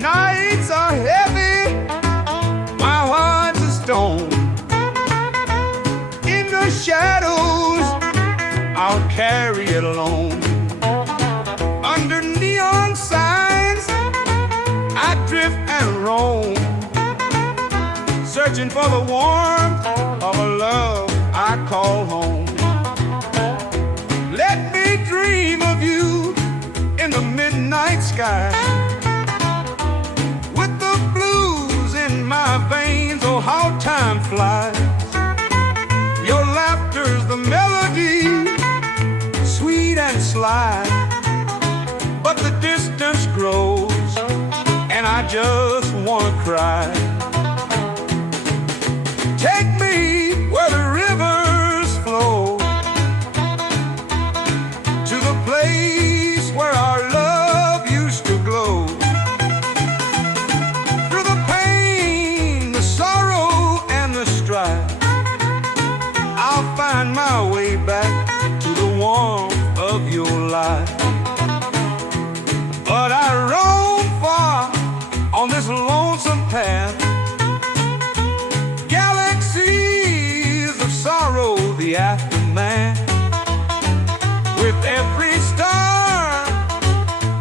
Nights are heavy, my heart's a stone. In the shadows, I'll carry it alone. Under neon signs, I drift and roam, searching for the warmth of a love I call home. Let me dream of you in the midnight sky, with the blues in my veins. Oh, how time flies. Your laughter's the melody, sweet and sly, but the distance grows and I just wanna cry. Take me where the rivers flow, to the place where our love used to glow. Through the pain, the sorrow, and the strife, I'll find my way back to the warmth of your life. But I roam far on this lonesome path, galaxies of sorrow, the aftermath. With every star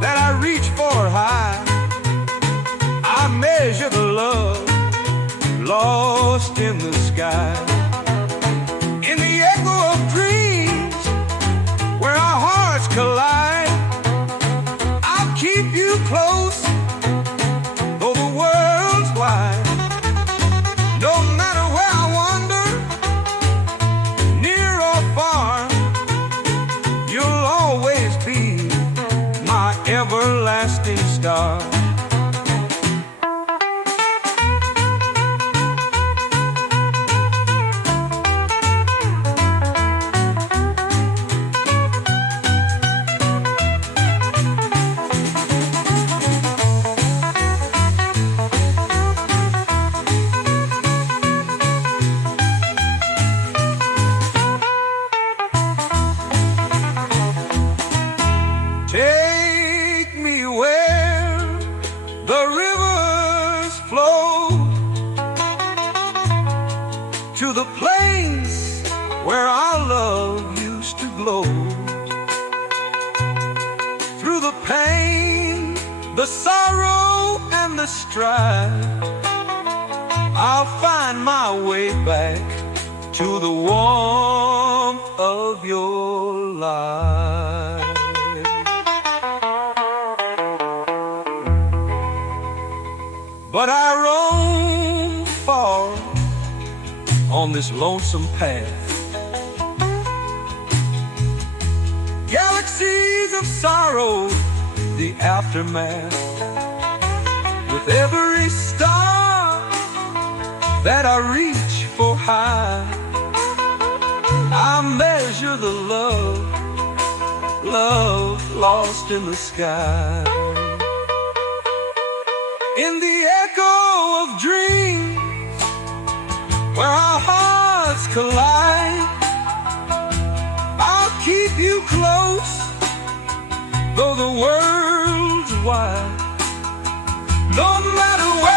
that I reach for high, I measure the love lost in the sky. In the echo of dreams where our hearts collide, I'll keep you close though the world's wide. No matter where I wander, near or far, you'll always be my everlasting star. Take me where the rivers flow, to the place where our love used to glow. Through the pain, the sorrow, and the strife, I'll find my way back to the warmth of your life. But I roam far on this lonesome path, galaxies of sorrow, the aftermath. With every star that I reach for high, I measure the love lost in the sky. In the echo of dreams where our hearts collide, I'll keep you close though the world's wide. No matter where